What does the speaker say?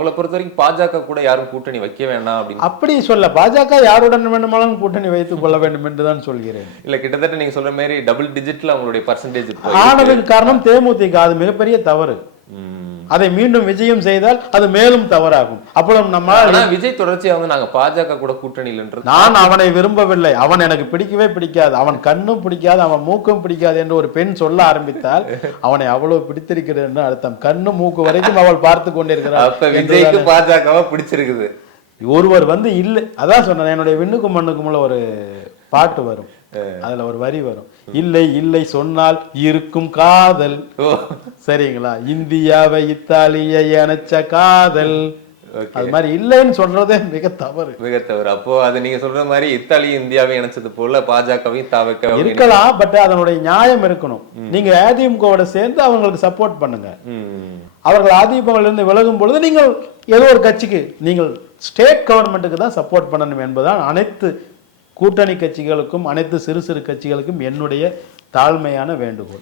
உங்களை பொறுத்த வரைக்கும் பாஜக கூட யாரும் கூட்டணி வைக்க வேண்டாம் அப்படின்னு அப்படி சொல்ல, பாஜக யாருடன் வேண்டுமானாலும் கூட்டணி வைத்துக் கொள்ள வேண்டும் என்றுதான் சொல்கிறேன். இல்ல, கிட்டத்தட்ட நீங்க சொல்ற மாதிரி டபுள் டிஜிட்ல அவங்களுடைய பர்சன்டேஜ் ஆனதுக்கு காரணம் தேமுதிக. அது மிகப்பெரிய தவறு. அதை மீண்டும் விஜயம் செய்தால் அது மேலும் தவறாகும். அப்புறம் நம்ம விஜய் தொடர்ச்சியா வந்து நாங்க பாஜக கூட கூட்டணியில் நான் அவனை விரும்பவில்லை, அவன் எனக்கு பிடிக்கவே பிடிக்காது, அவன் கண்ணும் பிடிக்காது, அவன் மூக்கும் பிடிக்காது என்று ஒரு பெண் சொல்ல ஆரம்பித்தால் அவனை அவ்வளவு பிடித்திருக்கிறது என்று அர்த்தம். கண்ணு மூக்கு வரைக்கும் அவள் பார்த்து கொண்டிருக்கிறாள். விஜய்க்கு பாஜகவா பிடிச்சிருக்குது. ஒருவர் வந்து இல்லை, அதான் சொன்னேன், என்னுடைய விண்ணுக்கும் மண்ணுக்கும்ல ஒரு பாட்டு வரும், அதுல ஒரு வரி வரும், இல்லை இல்லை சொன்னால் இருக்கும் காதல். சரிங்களா? இந்தியாவை இத்தாலியை அணைச்ச காதல். அது மாதிரி இல்லைன்னு சொல்றதே மிக தவறு. அப்போ அது நீங்க சொல்ற மாதிரி இத்தாலி இந்தியாவை இணைச்சது போல பாஜகவையும் தாவக இருக்கலாம். பட் அதனுடைய நியாயம் இருக்கணும். நீங்க அதிமுகவோட சேர்ந்து அவங்களுக்கு சப்போர்ட் பண்ணுங்க. அவர்கள் அதிமுகவில் இருந்து விலகும் பொழுது நீங்கள் ஏதோ ஒரு கட்சிக்கு, நீங்கள் ஸ்டேட் கவர்மெண்ட்டுக்கு தான் சப்போர்ட் பண்ணணும் என்பதுதான் அனைத்து கூட்டணி கட்சிகளுக்கும் அனைத்து சிறு சிறு கட்சிகளுக்கும் என்னுடைய தாழ்மையான வேண்டுகோள்.